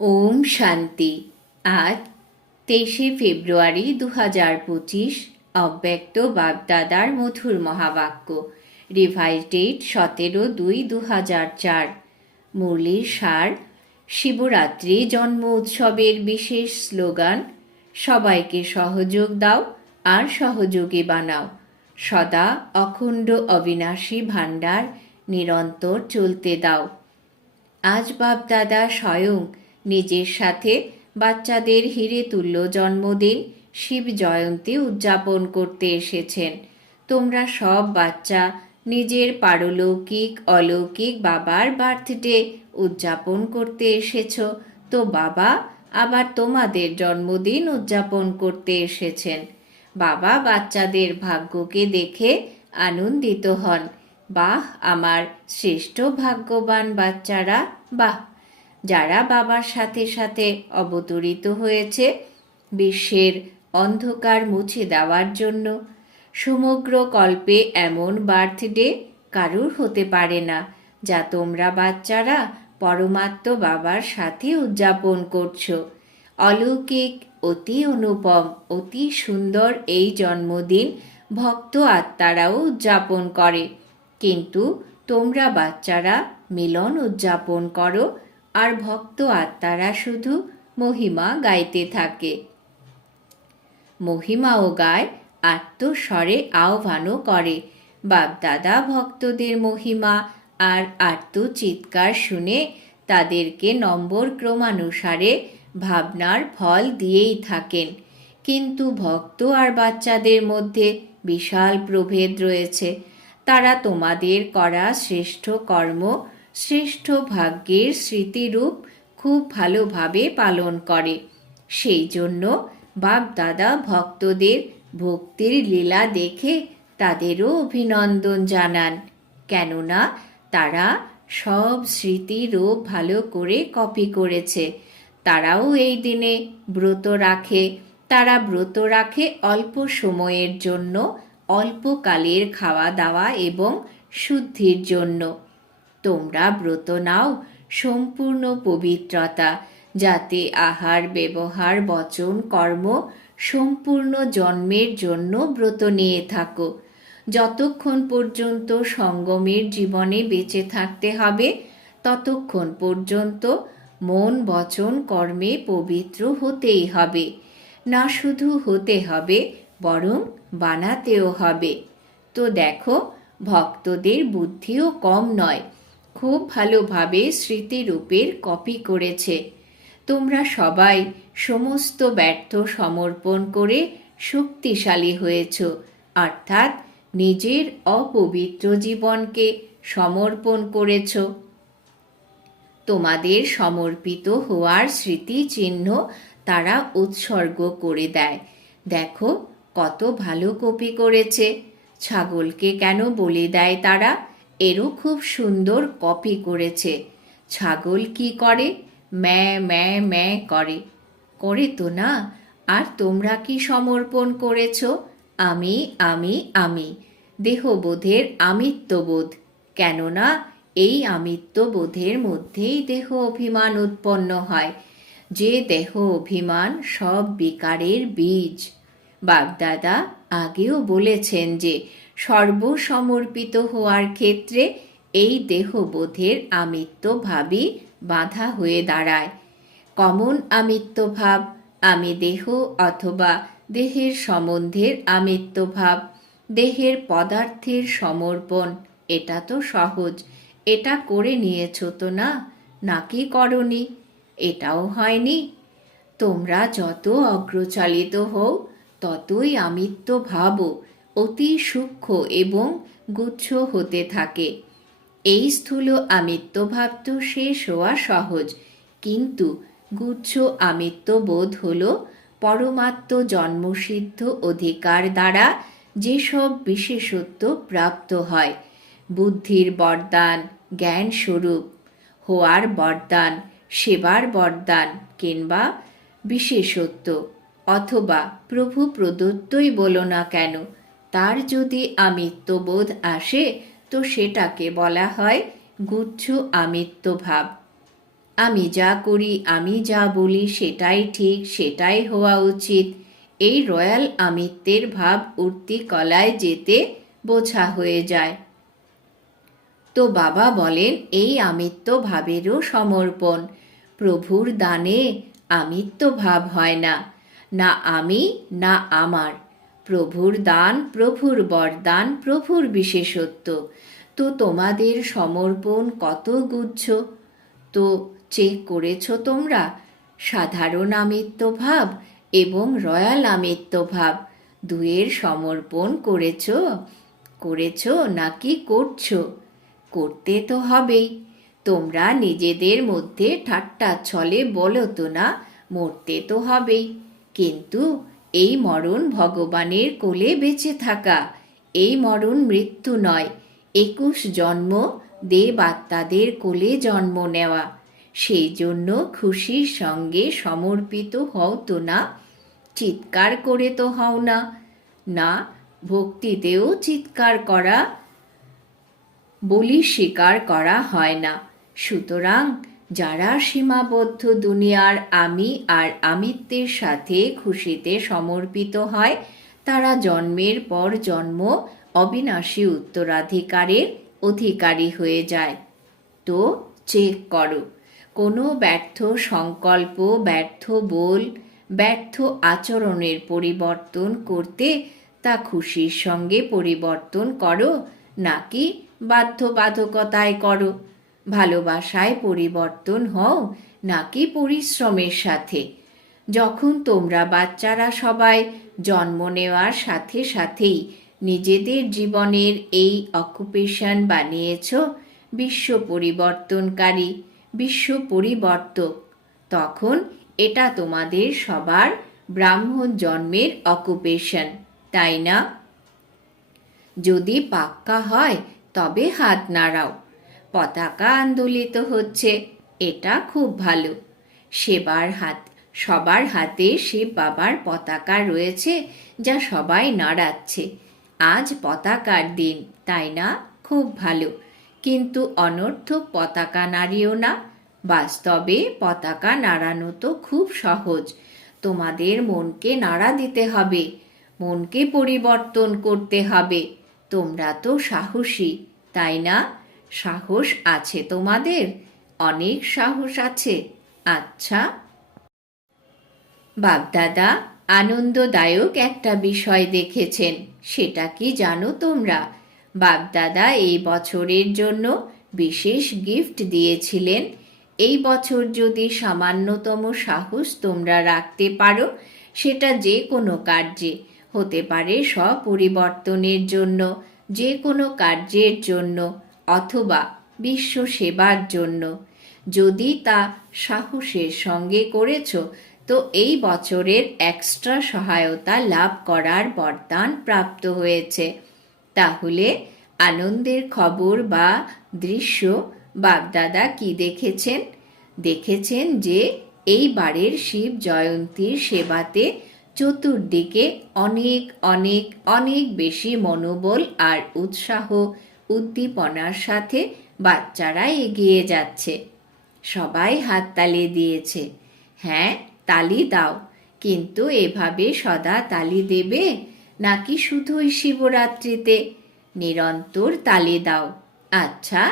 ওম শান্তি। আজ তেইশে ফেব্রুয়ারি দু হাজার পঁচিশ, অব্যক্ত বাগদাদার মধুর মহাবাক্য, রিভাইজ ডেট সতেরো দুই দু হাজার চার। মুরলির সার, শিবরাত্রি জন্ম উৎসবের বিশেষ স্লোগান, সবাইকে সহযোগ দাও আর সহযোগী বানাও। সদা অখণ্ড অবিনাশী ভাণ্ডার নিরন্তর চলতে দাও। আজ বাপ দাদা স্বয়ং নিজের সাথে বাচ্চাদের হিরে তুল্য জন্মদিন, শিব জয়ন্তী উদযাপন করতে এসেছেন। তোমরা সব বাচ্চা নিজের পারলৌকিক, অলৌকিক বাবার বার্থডে উদযাপন করতে এসেছ। তো বাবা, আবার তোমাদের জন্মদিন উদযাপন করতে এসেছেন। বাবা বাচ্চাদের ভাগ্যকে দেখে আনন্দিত হন। বাহ, আমার শ্রেষ্ঠ ভাগ্যবান বাচ্চারা। বাহ। যারা বাবার সাথে সাথে অবতরিত হয়েছে, বিশ্বের অন্ধকার মুছে দেওয়ার জন্য। সমগ্র কল্পে এমন বার্থডে কারুর হতে পারে না, যা তোমরা বাচ্চারা পরমাত্ম বাবার সাথে উদযাপন করছ। অলৌকিক, অতি অনুপম, অতি সুন্দর এই জন্মদিন ভক্ত আত্মারাও উদযাপন করে। কিন্তু তোমরা বাচ্চারা মিলন উদযাপন করো আর ভক্ত আত্মারা শুধু মহিমা গাইতে থাকে। মহিমাও গায়, আত্মস্বরে আহ্বানও করে। বাপদাদা ভক্তদের মহিমা আর আত্মচিৎকার শুনে তাদেরকে নম্বর ক্রমানুসারে ভাবনার ফল দিয়েই থাকেন। কিন্তু ভক্ত আর বাচ্চাদের মধ্যে বিশাল প্রভেদ রয়েছে। তারা তোমাদের করা শ্রেষ্ঠ কর্ম শ্রেষ্ঠ ভাগ্যের স্মৃতিরূপ খুব ভালোভাবে পালন করে। সেই জন্য বাপ দাদা ভক্তদের ভক্তির লীলা দেখে তাদেরও অভিনন্দন জানান। কেননা তারা সব স্মৃতিরূপ ভালো করে কপি করেছে। তারাও এই দিনে ব্রত রাখে। তারা ব্রত রাখে অল্প সময়ের জন্য অল্পকালের খাওয়া দাওয়া এবং শুদ্ধির জন্য। তোমরা ব্রত নাও, সম্পূর্ণ পবিত্রতা, যাতে আহার, ব্যবহার, বচন, কর্ম সম্পূর্ণ জন্মের জন্য ব্রত নিয়ে থাকো। যতক্ষণ পর্যন্ত সঙ্গমের জীবনে বেঁচে থাকতে হবে, ততক্ষণ পর্যন্ত মন, বচন, কর্মে পবিত্র হতেই হবে। না শুধু হতে হবে, বরং বানাতেও হবে। তো দেখো, ভক্তদের বুদ্ধিও কম নয়। খুব ভালোভাবে স্মৃতিরূপের কপি করেছে। তোমরা সবাই সমস্ত ব্যর্থ সমর্পণ করে শক্তিশালী হয়েছ, অর্থাৎ নিজের অপবিত্র জীবনকে সমর্পণ করেছ। তোমাদের সমর্পিত হওয়ার স্মৃতি চিহ্ন তারা উৎসর্গ করে দেয়। দেখো কত ভালো কপি করেছে। ছাগলকে কেন বলে দেয় তারা? এরও খুব সুন্দর কপি করেছে। ছাগল কি করে? ম্যা ম্যা ম্যা করে। করে তো না, আর তোমরা কি সমর্পণ করেছ? আমি আমি আমি। দেহবোধের আমিত্ববোধ। কেননা এই আমিত্ববোধের মধ্যেই দেহ অভিমান উৎপন্ন হয়। যে দেহ অভিমান সব বিকারের বীজ। বাগদাদা আগেও বলেছেন যে সর্বসমর্পিত হওয়ার ক্ষেত্রে এই দেহবোধের আমিত্বভাবই বাধা হয়ে দাঁড়ায়। কমন আমিত্বভাব আমি দেহ অথবা দেহের সম্বন্ধের আমিত্বভাব দেহের পদার্থের সমর্পণ, এটা তো সহজ। এটা করে নিয়েছ তো না? নাকি করনি? এটাও হয়নি। তোমরা যত অগ্রচালিত হও, ততই আমিত্ব ভাবও অতি সূক্ষ্ম এবং গুচ্ছ হতে থাকে। এই স্থূল আমিত্বভাব তো শেষ হওয়া সহজ, কিন্তু গুচ্ছ আমিত্ববোধ হল পরমাত্ম জন্মসিদ্ধ অধিকার দ্বারা যেসব বিশেষত্ব প্রাপ্ত হয়, বুদ্ধির বরদান জ্ঞান স্বরূপ হওয়ার বরদান, সেবার বরদান কিংবা বিশেষত্ব, অথবা প্রভু প্রদত্তই বলো না কেন তার যদি আমিত্ববোধ আসে, তো সেটাকে বলা হয় গুচ্ছ আমিত্বভাব। আমি যা করি, আমি যা বলি, সেটাই ঠিক, সেটাই হওয়া উচিত। এই রয়্যাল আমিত্বের ভাব উঠতি কলায় যেতে বোঝা হয়ে যায়। তো বাবা বলেন, এই আমিত্ব ভাবেরও সমর্পণ। প্রভুর দানে আমিত্ব ভাব হয় না। না আমি, না আমার। প্রভুর দান, প্রভুর বরদান, প্রভুর বিশেষত্ব। তো তোমাদের সমর্পণ কত গুচ্ছ? তো চেক করেছ তোমরা? সাধারণ আমিত্ব ভাব এবং রয়্যাল আমিত্ব ভাব দুয়ের সমর্পণ করেছ? করেছ নাকি করছ? করতে তো হবেই। তোমরা নিজেদের মধ্যে ঠাট্টা ছলে বলো তো না, মরতে তো হবেই। কিন্তু এই মরণ ভগবানের কোলে বেঁচে থাকা। এই মরণ মৃত্যু নয়। একুশ জন্ম দেব আত্মাদের কোলে জন্ম নেওয়া। সেই জন্য খুশির সঙ্গে সমর্পিত হও তো না, চিৎকার করে তো হও না। না, ভক্তিতেও চিৎকার করা, বলি স্বীকার করা হয় না। সুতরাং যারা সীমাবদ্ধ দুনিয়ার আমি আর আমিত্বের সাথে খুশিতে সমর্পিত হয়, তারা জন্মের পর জন্ম অবিনাশী উত্তরাধিকারের অধিকারী হয়ে যায়। তো চেক করো, কোনো ব্যর্থ সংকল্প, ব্যর্থ বল, ব্যর্থ আচরণের পরিবর্তন করতে তা খুশির সঙ্গে পরিবর্তন করো নাকি বাধ্যবাধকতায় করো? ভালোবাসায় পরিবর্তন হও নাকি পরিশ্রমের সাথে। যখন তোমরা বাচ্চারা সবাই জন্ম নেওয়ার সাথে সাথেই নিজেদের জীবনের এই অকুপেশন বানিয়েছ, বিশ্ব পরিবর্তনকারী, বিশ্ব পরিবর্তক, তখন এটা তোমাদের সবার ব্রাহ্মণ জন্মের অকুপেশন, তাই না? যদি পাক্কা হয় তবে হাত নাড়াও। পতাকা আন্দোলিত হচ্ছে। এটা খুব ভালো। সেবার হাত, সবার হাতে শিব বাবার পতাকা রয়েছে যা সবাই নাড়াচ্ছে। আজ পতাকার দিন, তাই না? খুব ভালো। কিন্তু অনর্থক পতাকা নাড়িও না। বাস্তবে পতাকা নাড়ানো তো খুব সহজ। তোমাদের মনকে নাড়া দিতে হবে। মনকে পরিবর্তন করতে হবে। তোমরা তো সাহসী, তাই না? সাহস আছে তোমাদের? অনেক সাহস আছে। আচ্ছা। বাপদাদা, আনন্দদায়ক একটা বিষয় দেখেছেন, সেটা কি জানো তোমরা? বাপদাদা এই বছরের জন্য বিশেষ গিফট দিয়েছিলেন। এই বছর যদি সামান্যতম সাহস তোমরা রাখতে পারো, সেটা যে কোনো কার্যে, হতে পারে স্বপরিবর্তনের জন্য, যে কোনো কার্যের জন্য। অথবা বিশ্ব সেবার জন্য। যদি তা সাহসের সঙ্গে করেছ, তো এই বছরের এক্সট্রা সহায়তা লাভ করার বরদান প্রাপ্ত হয়েছে। তাহলে আনন্দের খবর বা দৃশ্য বাগদাদা কি দেখেছেন? দেখেছেন যে এই বারের শিব জয়ন্তীর সেবাতে চতুর্দিকে অনেক অনেক অনেক বেশি মনোবল আর উৎসাহ উদ্দীপনার সাথে বাচ্চারা এগিয়ে যাচ্ছে। সবাই হাত হাততালি দিয়েছে। হ্যাঁ তালি দাও। কিন্তু এভাবে সদা তালি দেবে? নাকি শুধুই শিবরাত্রিতে? নিরন্তর তালি দাও। আচ্ছা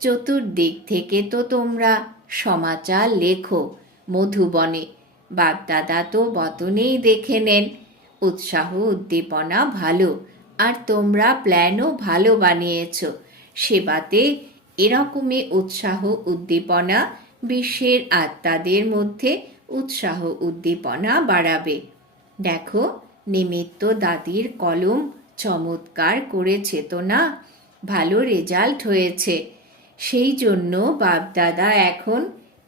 চতুর্দিক থেকে তো তোমরা সমাচার লেখো মধুবনে। বাপদাদা তো বতনেই দেখে নেন। উৎসাহ, উদ্দীপনা ভালো। আর তোমরা প্ল্যানও ভালো বানিয়েছ। সেবাতে এরকমই উৎসাহ, উদ্দীপনা, বিশ্বের আত্মাদের মধ্যে উৎসাহ, উদ্দীপনা বাড়াবে। দেখো, নিমিত্ত দাদির কলম চমৎকার করেছে তো না ভালো রেজাল্ট হয়েছে। সেই জন্য বাপদাদা এখন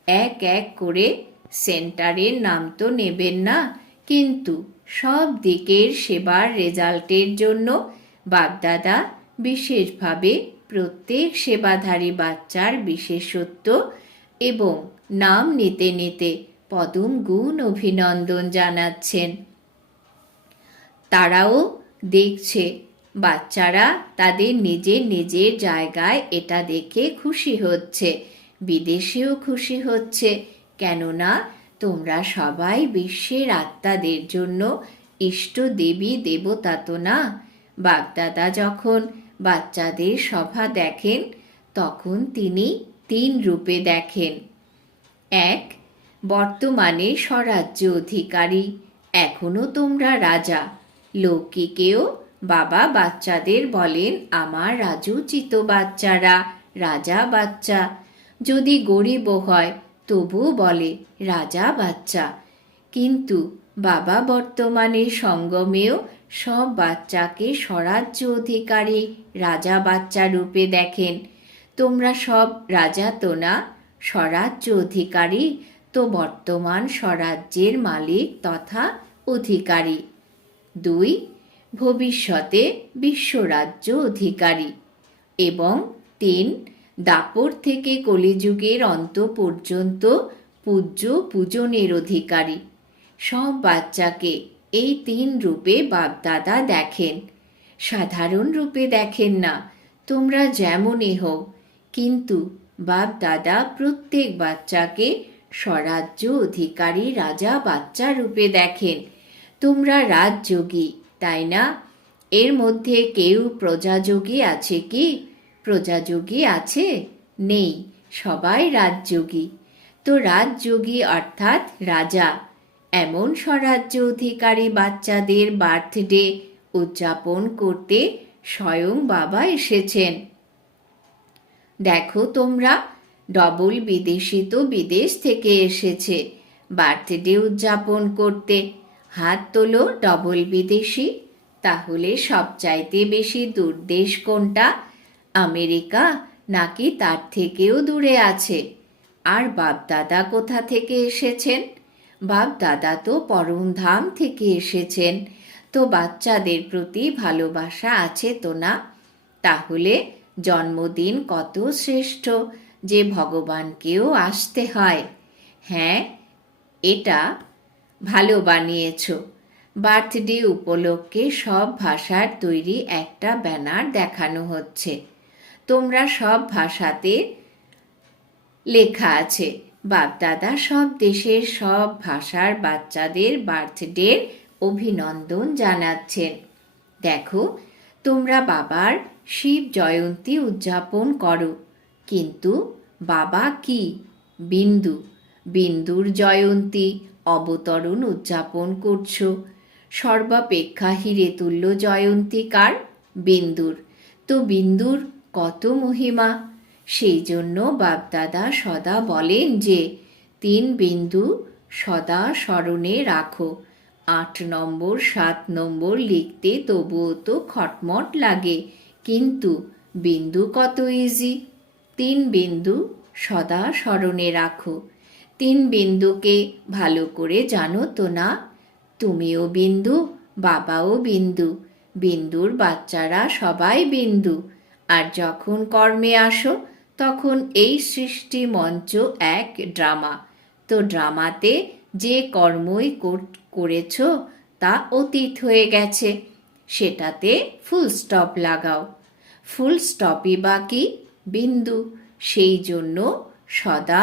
এক এক করে সেন্টারের নাম তো নেবেন না, কিন্তু সব দিকের সেবার রেজাল্টের জন্য বাপদাদা বিশেষভাবে প্রত্যেক সেবাধারী বাচ্চার বিশেষত্ব এবং নাম নিতে নিতে পদম গুণ অভিনন্দন জানাচ্ছেন। তারাও দেখছে, বাচ্চারা তাদের নিজের নিজের জায়গায় এটা দেখে খুশি হচ্ছে, বিদেশেও খুশি হচ্ছে, কেননা তোমরা সবাই বিশ্বের আত্মাদের জন্য ইষ্ট দেবী দেবতা তো না? বাগদাদা যখন বাচ্চাদের সভা দেখেন, তখন তিনি তিন রূপে দেখেন। এক, বর্তমানে স্বরাজ্য অধিকারী, এখনও তোমরা রাজা। লৌকিকেও বাবা বাচ্চাদের বলেন, আমার রাজুচিত বাচ্চারা রাজা বাচ্চা। যদি গরিবও হয় তবুও বলে, রাজা বাচ্চা। কিন্তু বাবা বর্তমানে সঙ্গমেও সব বাচ্চাকে স্বরাজ্য অধিকারী রাজা বাচ্চা রূপে দেখেন। তোমরা সব রাজা তো না, স্বরাজ্য অধিকারী তো বর্তমান স্বরাজ্যের মালিক তথা অধিকারী। দুই, ভবিষ্যতে বিশ্বরাজ্য অধিকারী। এবং তিন দাপর থেকে কলিযুগের অন্ত পর্যন্ত পূজ্য পূজনের অধিকারী। সব বাচ্চাকে এই তিন রূপে বাপদাদা দেখেন। সাধারণ রূপে দেখেন না, তোমরা যেমনই হও, কিন্তু বাপ দাদা প্রত্যেক বাচ্চাকে স্বরাজ্য অধিকারী রাজা বাচ্চা রূপে দেখেন। তোমরা রাজযোগী, তাই না? এর মধ্যে কেউ প্রজাযোগী আছে কি? প্রজাযোগী আছে? নেই। সবাই রাজযোগী। তো রাজযোগী অর্থাৎ রাজা। এমন স্বরাজ্য অধিকারী বাচ্চাদের বার্থডে উদযাপন করতে স্বয়ং বাবা এসেছেন। দেখো তোমরা, ডবল বিদেশি তো বিদেশ থেকে এসেছে। বার্থডে উদযাপন করতে হাত তোলো ডবল বিদেশি। তাহলে সবচাইতে বেশি দূর দেশ কোনটা? আমেরিকা নাকি তার থেকেও দূরে আছে? আর বাপদাদা কোথা থেকে এসেছেন? বাপদাদা তো পরমধাম থেকে এসেছেন। তো বাচ্চাদের প্রতি ভালোবাসা আছে তো না? তাহলে জন্মদিন কত শ্রেষ্ঠ যে ভগবানকেও আসতে হয়। হ্যাঁ এটা ভালো বানিয়েছ। বার্থডে উপলক্ষে সব ভাষার তৈরি একটা ব্যানার দেখানো হচ্ছে। তোমরা সব ভাষাতে লেখা আছে। বাপদাদা সব দেশের সব ভাষার বাচ্চাদের বার্থডের অভিনন্দন জানাচ্ছেন। দেখো, তোমরা বাবার শিব জয়ন্তী উদযাপন করো। কিন্তু বাবা কি? বিন্দু। বিন্দুর জয়ন্তী অবতরণ উদযাপন করছ। সর্বাপেক্ষা হিরে তুল্য জয়ন্তী কার? বিন্দুর। তো বিন্দুর কত মহিমা। সেই জন্য বাপদাদা সদা বলেন যে, তিন বিন্দু সদা স্মরণে রাখো। আট নম্বর, সাত নম্বর লিখতে তবুও তো খটমট লাগে। কিন্তু বিন্দু কত ইজি তিন বিন্দু সদা স্মরণে রাখো। তিন বিন্দুকে ভালো করে জানো তো না? তুমিও বিন্দু, বাবাও বিন্দু। বিন্দুর বাচ্চারা সবাই বিন্দু। আর যখন কর্মে আসো, তখন এই সৃষ্টি মঞ্চ এক ড্রামা। তো ড্রামাতে যে কর্মই করেছ, তা অতীত হয়ে গেছে। সেটাতে ফুল স্টপ লাগাও। ফুল স্টপই বাকি বিন্দু। সেই জন্য সদা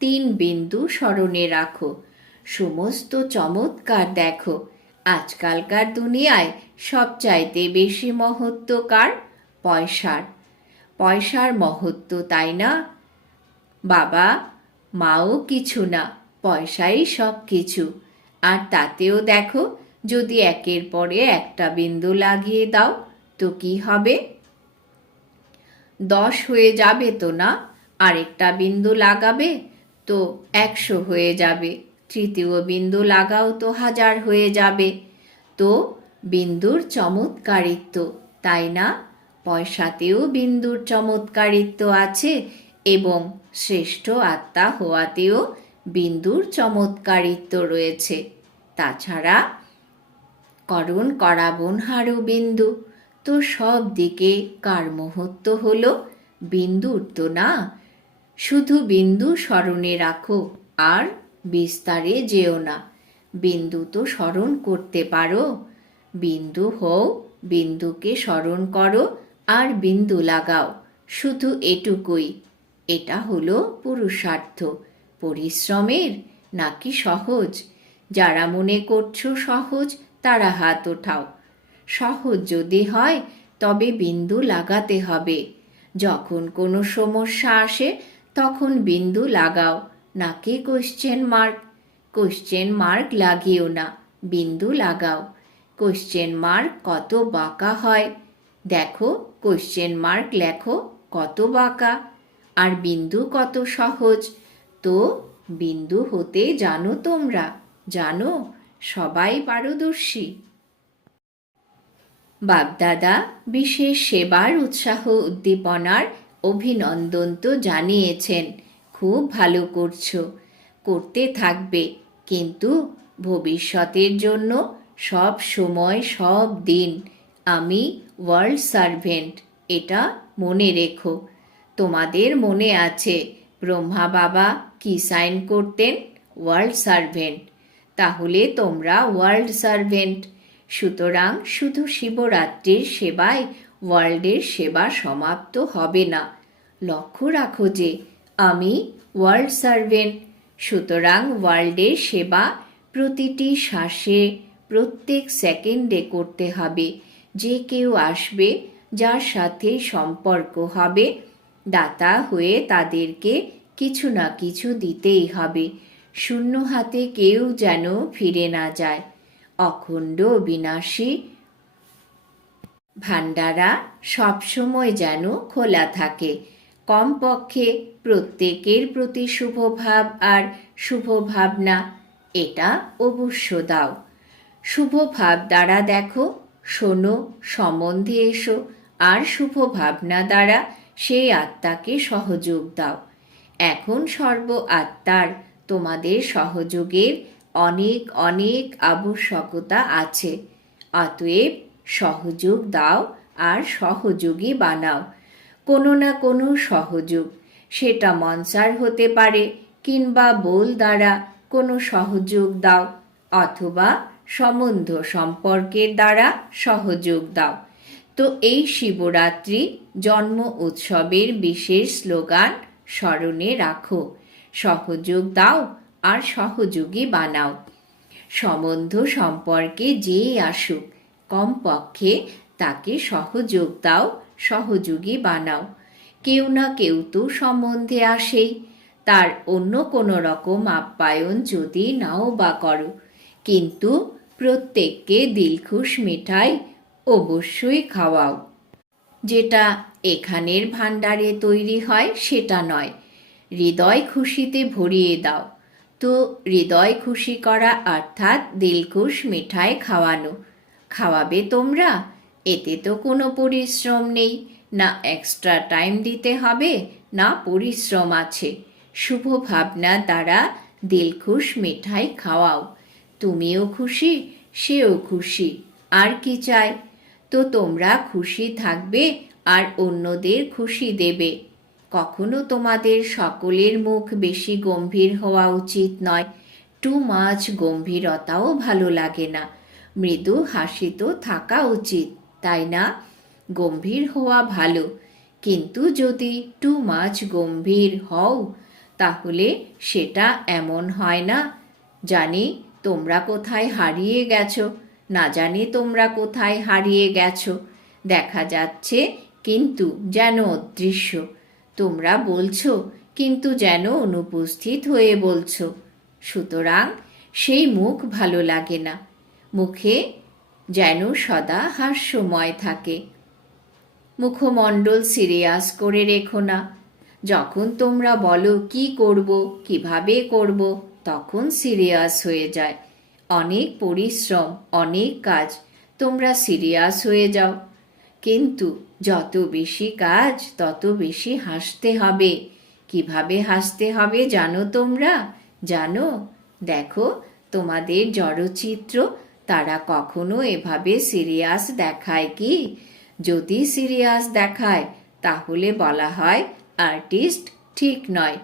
তিন বিন্দু স্মরণে রাখো। সমস্ত চমৎকার দেখো। আজকালকার দুনিয়ায় সবচাইতে বেশি মহত্ব কার পয়সার। পয়সার মহত্ব তাই না? বাবা, মাও কিছু না, পয়সাই সব কিছু। আর তাতেও দেখো, যদি একের পরে একটা বিন্দু লাগিয়ে দাও, তো কি হবে? দশ হয়ে যাবে তো না? আরেকটা বিন্দু লাগাবে, তো একশো হয়ে যাবে। তৃতীয় বিন্দু লাগাও তো হাজার হয়ে যাবে। তো বিন্দুর চমৎকারিত্ব, তাই না? পয়সাতেও বিন্দুর চমৎকারিত্ব আছে এবং শ্রেষ্ঠ আত্মা হওয়াতেও বিন্দুর চমৎকারিত্ব রয়েছে। তাছাড়া করণ করাবন হারু বিন্দু, তো সব দিকে কার মহত্ব হলো, বিন্দুর তো না। শুধু বিন্দু স্মরণে রাখো, আর বিস্তারে যেও না। বিন্দু তো স্মরণ করতে পারো। বিন্দু হও, বিন্দুকে স্মরণ করো আর বিন্দু লাগাও, শুধু এটুকুই। এটা হলো পুরুষার্থ। পরিশ্রমের নাকি সহজ? যারা মনে করছ সহজ, তারা হাত ওঠাও। সহজ যদি হয়, তবে বিন্দু লাগাতে হবে। যখন কোনো সমস্যা আসে, তখন বিন্দু লাগাও। নাকি কোশ্চেন মার্ক কোশ্চেন মার্ক লাগিও না, বিন্দু লাগাও। কোশ্চেন মার্ক কত বাঁকা হয়? দেখো কোশ্চেন মার্ক লেখো কত বাঁকা? আর বিন্দু কত সহজ? তো বিন্দু হতে জানো তোমরা, জানো সবাই পারদর্শী। বাপদাদা বিশেষ সেবার উৎসাহ উদ্দীপনার অভিনন্দন তো জানিয়েছেন, খুব ভালো করছ। করতে থাকবে, কিন্তু ভবিষ্যতের জন্য সব সময় সব দিন। আমি ওয়ার্ল্ড সার্ভেন্ট, এটা মনে রেখো। তোমাদের মনে আছে, ব্রহ্মা বাবা কি সাইন করতেন? World servant. তাহলে তোমরা ওয়ার্ল্ড সার্ভেন্ট। সুতরাং শুধু শিবরাত্রির সেবায় ওয়ার্ল্ডের সেবা সমাপ্ত হবে না। লক্ষ্য রাখো যে, আমি ওয়ার্ল্ড সার্ভেন্ট। সুতরাং ওয়ার্ল্ডের সেবা প্রতিটি শ্বাসে প্রত্যেক সেকেন্ডে করতে হবে। যে কেউ আসবে, যার সাথে সম্পর্ক হবে, দাতা হয়ে তাদেরকে কিছু না কিছু দিতেই হবে। শূন্য হাতে কেউ যেন ফিরে না যায়। অখণ্ড বিনাশী ভান্ডারা সবসময় যেন খোলা থাকে। কমপক্ষে প্রত্যেকের প্রতি শুভ ভাব আর শুভ ভাবনা এটা অবশ্য দাও। শুভ ভাব দ্বারা দেখো শোনো, সম্বন্ধে এসো, আর শুভ ভাবনা দ্বারা সেই আত্মাকে সহযোগ দাও। এখন সর্ব আত্মার তোমাদের সহযোগের অনেক অনেক আবশ্যকতা আছে। অতএব সহযোগ দাও আর সহযোগী বানাও। কোনো না কোনো সহযোগ, সেটা মনসার হতে পারে কিংবা বোল দ্বারা কোনো সহযোগ দাও, অথবা সম্বন্ধ সম্পর্কের দ্বারা সহযোগ দাও। তো এই শিবরাত্রি জন্ম উৎসবের বিশেষ স্লোগান স্মরণে রাখো। সহযোগ দাও আর সহযোগী বানাও। সম্বন্ধ সম্পর্কে যেই আসুক কমপক্ষে তাকে সহযোগ দাও, সহযোগী বানাও। কেউ না কেউ তো সম্বন্ধে আসেই। তার অন্য কোনো রকম আপ্যায়ন যদি নাও বা করো। কিন্তু প্রত্যেককে দিলখুশ মিঠাই অবশ্যই খাওয়াও। যেটা এখানের ভাণ্ডারে তৈরি হয় সেটা নয়, হৃদয় খুশিতে ভরিয়ে দাও। তো হৃদয় খুশি করা অর্থাৎ দিলখুশ মিঠাই খাওয়ানো। খাওয়াবে তোমরা? এতে তো কোনো পরিশ্রম নেই। না এক্সট্রা টাইম দিতে হবে, না পরিশ্রম আছে। শুভ ভাবনা দ্বারা দিলখুশ মিঠাই খাওয়াও। তুমিও খুশি, সেও খুশি। আর কি চাই? তো তোমরা খুশি থাকবে আর অন্যদের খুশি দেবে। কখনো তোমাদের সকলের মুখ বেশি গম্ভীর হওয়া উচিত নয়। টু মাছ গম্ভীরতাও ভালো লাগে না। মৃদু হাসি তো থাকা উচিত, তাই না? গম্ভীর হওয়া ভালো। কিন্তু যদি টু মাছ গম্ভীর হও, তাহলে সেটা এমন হয় না। জানি তোমরা কোথায় হারিয়ে গেছো? না জানি তোমরা কোথায় হারিয়ে গেছো। দেখা যাচ্ছে কিন্তু যেন অদৃশ্য। তোমরা বলছো, কিন্তু যেন অনুপস্থিত হয়ে বলছো। সুতরাং সেই মুখ ভালো লাগে না। মুখে যেন সদা হাস্যময় থাকে। মুখমণ্ডল সিরিয়াস করে রেখো না। যখন তোমরা বলো, কি করব? কীভাবে করব? তখন সিরিয়াস হয়ে যায়। অনেক পরিশ্রম, অনেক কাজ, তোমরা সিরিয়াস হয়ে যাও। কিন্তু যত বেশি কাজ, তত বেশি হাসতে হবে। কীভাবে হাসতে হবে জানো তোমরা? জানো, দেখো, তোমাদের জড়চিত্র, তারা কখনো এভাবে সিরিয়াস দেখায় কি? যদি সিরিয়াস দেখায়, তাহলে বলা হয় আর্টিস্ট ঠিক নয়।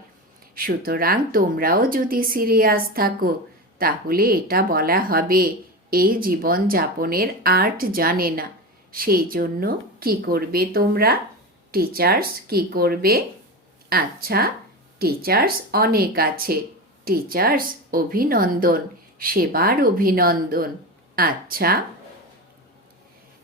সুতরাং তোমরাও যদি সিরিয়াস থাকো, তাহলে এটা বলা হবে, এই জীবন যাপনের আর্ট জানে না। সেই জন্য কি করবে তোমরা? টিচার্স কি করবে? আচ্ছা টিচার্স অনেক আছে। টিচার্স অভিনন্দন, সেবার অভিনন্দন। আচ্ছা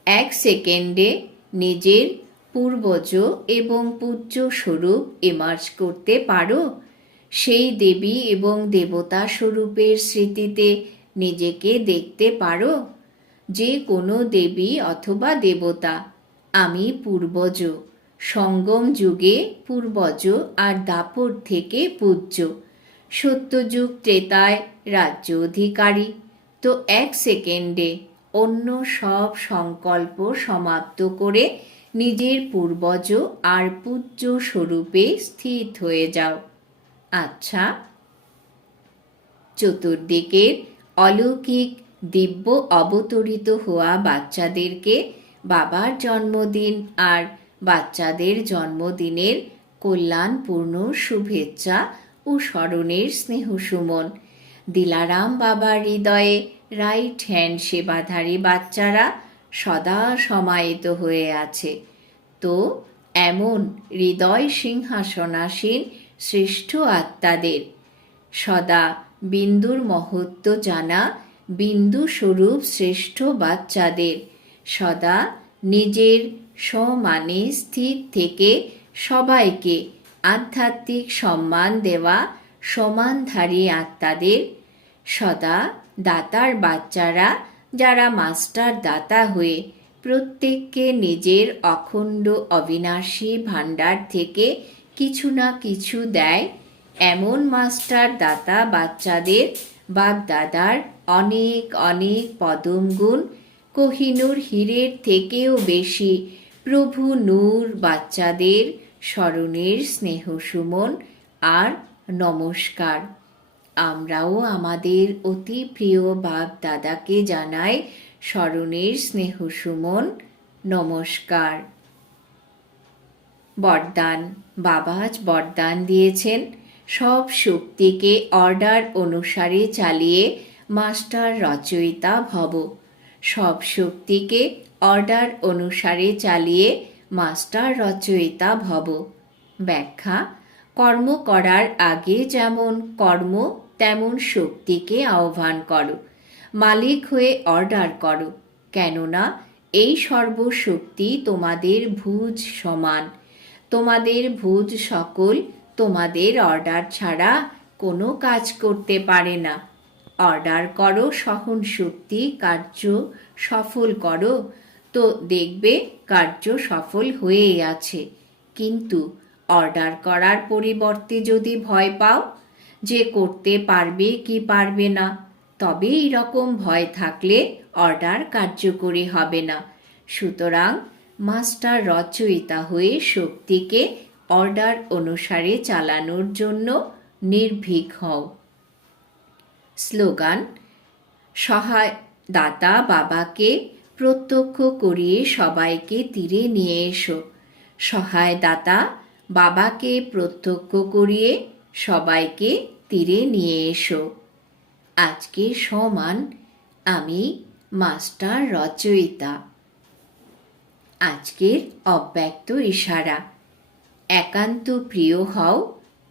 এক সেকেন্ডে নিজের পূর্বজ এবং পূজ্য স্বরূপ এমার্জ করতে পারো? সেই দেবী এবং দেবতা স্বরূপের স্মৃতিতে নিজেকে দেখতে পারো। যে কোনো দেবী অথবা দেবতা, আমি পূর্বজ, সঙ্গম যুগে পূর্বজ আর দাপর থেকে পূজ্য। সত্যযুগ ত্রেতায় রাজ্য অধিকারী। তো এক সেকেন্ডে অন্য সব সংকল্প সমাপ্ত করে নিজের পূর্বজ আর পূজ্য স্বরূপে স্থিত হয়ে যাও। আচ্ছা চতুর্দিকের অলৌকিক দিব্য অবতরিত হওয়া বাচ্চাদেরকে বাবার জন্মদিন আর বাচ্চাদের জন্মদিনের কল্যাণপূর্ণ শুভেচ্ছা ও স্মরণের স্নেহ সুমন দিলারাম বাবার হৃদয়ে রাইট হ্যান্ড সেবাধারী বাচ্চারা সদা সমাহিত হয়ে আছে। তো এমন হৃদয় সিংহাসনাসীন শ্রেষ্ঠ আত্মাদের। সদা বিন্দুর মহত্ব জানা, বিন্দু স্বরূপ শ্রেষ্ঠ বাচ্চাদের। সদা নিজের সমানে স্থির থেকে সবাইকে আধ্যাত্মিক সম্মান দেওয়া সমানধারী আত্মাদের। সদা দাতার বাচ্চারা যারা মাস্টার দাতা হয়ে প্রত্যেককে নিজের অখণ্ড অবিনাশী ভাণ্ডার থেকে কিছু না কিছু দেয় এমন মাস্টার দাতা বাচ্চাদের বাপ দাদার অনেক অনেক পদম গুণ কোহিনুর হীরের থেকেও বেশি প্রভু নূর বাচ্চাদের স্মরণের স্নেহ সুমন আর নমস্কার। আমরাও আমাদের অতি প্রিয় বাপ দাদাকে জানাই স্মরণের স্নেহ সুমন, নমস্কার। বরদান বাবাজ বরদান দিয়েছেন। সব শক্তিকে অর্ডার অনুসারে চালিয়ে মাস্টার রচয়িতা ভব। সব শক্তিকে অর্ডার অনুসারে চালিয়ে মাস্টার রচয়িতা ভব। ব্যাখ্যা, কর্ম করার আগে যেমন কর্ম, তেমন শক্তিকে আহ্বান করো। মালিক হয়ে অর্ডার করো। কেননা, এই সর্বশক্তি তোমাদের ভুজ সমান। তোমাদের ভুজ সকল তোমাদের অর্ডার ছাড়া কোনো কাজ করতে পারে না। অর্ডার করো সহন শক্তি কার্য সফল করো। তো দেখবে কার্য সফল হয়েই আছে। কিন্তু অর্ডার করার পরিবর্তে যদি ভয় পাও, যে করতে পারবে কি পারবে না, তবে এই রকম ভয় থাকলে অর্ডার কার্যকরী হবে না। সুতরাং মাস্টার রচয়িতা হয়ে শক্তিকে অর্ডার অনুসারে চালানোর জন্য নির্ভীক হও। স্লোগান সহায় দাতা বাবাকে প্রত্যক্ষ করিয়ে সবাইকে তীরে নিয়ে এসো। সহায় দাতা বাবাকে প্রত্যক্ষ করিয়ে সবাইকে তীরে নিয়ে এসো। আজকে সমান আমি মাস্টার রচয়িতা। আজকের অব্যক্ত ইশারা। একান্ত প্রিয় হও,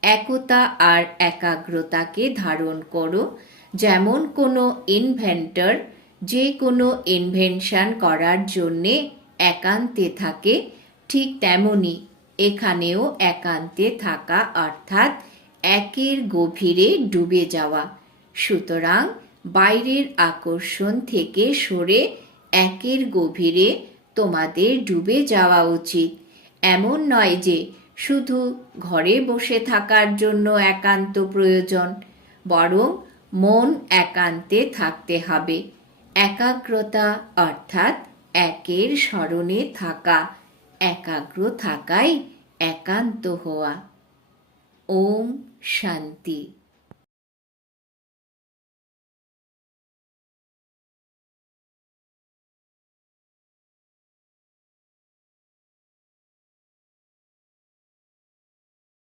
একতা আর একাগ্রতাকে ধারণ করো, যেমন কোনো ইনভেন্টর যে কোনো ইনভেনশন করার জন্যে একান্তে থাকে, ঠিক তেমনি এখানেও একান্তে থাকা অর্থাৎ একের গভীরে ডুবে যাওয়া। সুতরাং বাইরের আকর্ষণ থেকে সরে একের গভীরে তোমাদের ডুবে যাওয়া উচিত। এমন নয় যে শুধু ঘরে বসে থাকার জন্য একান্ত প্রয়োজন, বরং মন একান্তে থাকতে হবে। একাগ্রতা অর্থাৎ একের স্মরণে থাকা, একাগ্র থাকাই একান্ত হওয়া। ওম শান্তি।